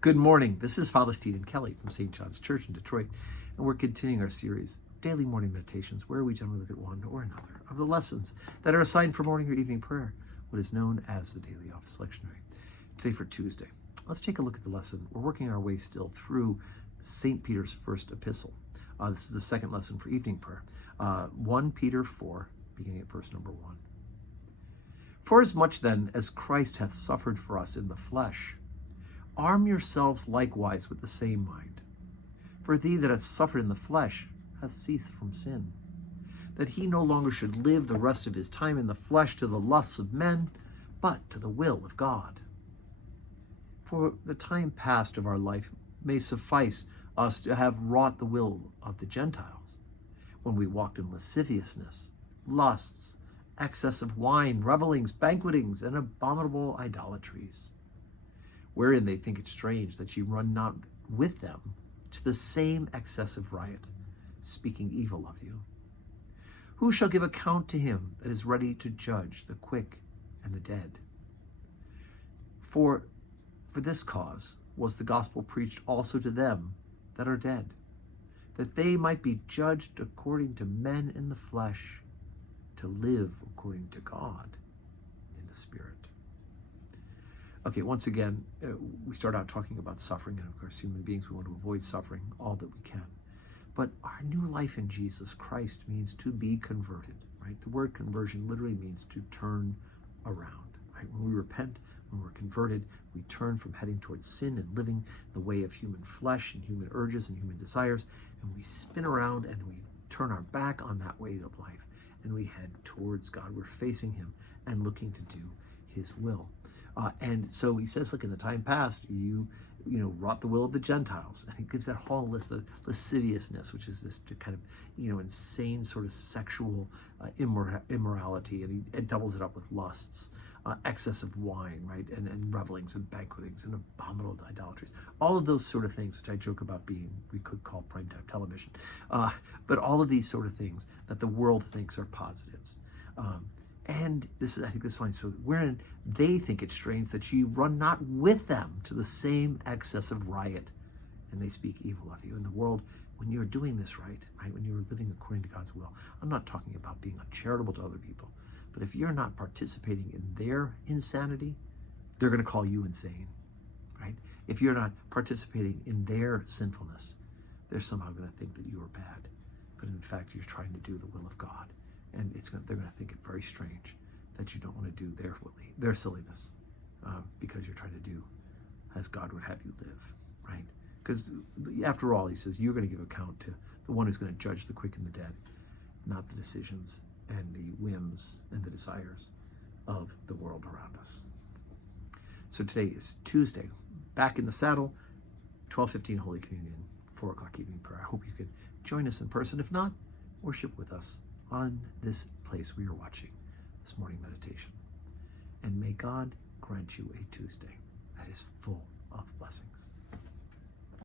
Good morning. This is Father Stephen Kelly from St. John's Church in Detroit, and we're continuing our series, Daily Morning Meditations, where we generally look at one or another of the lessons that are assigned for morning or evening prayer, what is known as the Daily Office Lectionary. Today for Tuesday, let's take a look at the lesson. We're working our way still through St. Peter's first epistle. This is the second lesson for evening prayer. 1 Peter 4, beginning at verse number 1. For as much then as Christ hath suffered for us in the flesh, arm yourselves likewise with the same mind. For he that hath suffered in the flesh hath ceased from sin, that he no longer should live the rest of his time in the flesh to the lusts of men, but to the will of God. For the time past of our life may suffice us to have wrought the will of the Gentiles, when we walked in lasciviousness, lusts, excess of wine, revellings, banquetings, and abominable idolatries, wherein they think it strange that ye run not with them to the same excessive riot, speaking evil of you. Who shall give account to him that is ready to judge the quick and the dead? For this cause was the gospel preached also to them that are dead, that they might be judged according to men in the flesh, to live according to God in the Spirit. Okay, once again, we start out talking about suffering, and of course, human beings, we want to avoid suffering all that we can. But our new life in Jesus Christ means to be converted, right? The word conversion literally means to turn around, right? When we repent, when we're converted, we turn from heading towards sin and living the way of human flesh and human urges and human desires, and we spin around and we turn our back on that way of life, and we head towards God. We're facing him and looking to do his will. And so he says, look, in the time past, you wrought the will of the Gentiles. And he gives that whole list of lasciviousness, which is this kind of, insane sort of sexual immorality. And he doubles it up with lusts, excess of wine, right? And revelings and banquetings and abominable idolatries. All of those sort of things, which I joke about being, we could call primetime television. But all of these sort of things that the world thinks are positives. And this is, I think this line, so wherein they think it strange that ye run not with them to the same excess of riot, and they speak evil of you. In the world, when you're doing this right, when you're living according to God's will, I'm not talking about being uncharitable to other people, but if you're not participating in their insanity, they're going to call you insane, right? If you're not participating in their sinfulness, they're somehow going to think that you are bad, but in fact, you're trying to do the will of God. And they're going to think it very strange that you don't want to do their silliness because you're trying to do as God would have you live, right? Because after all, he says, you're going to give account to the one who's going to judge the quick and the dead, not the decisions and the whims and the desires of the world around us. So today is Tuesday, back in the saddle, 12:15 Holy Communion, 4 o'clock evening prayer. I hope you can join us in person. If not, worship with us on this place we are watching this morning meditation. And may God grant you a Tuesday that is full of blessings.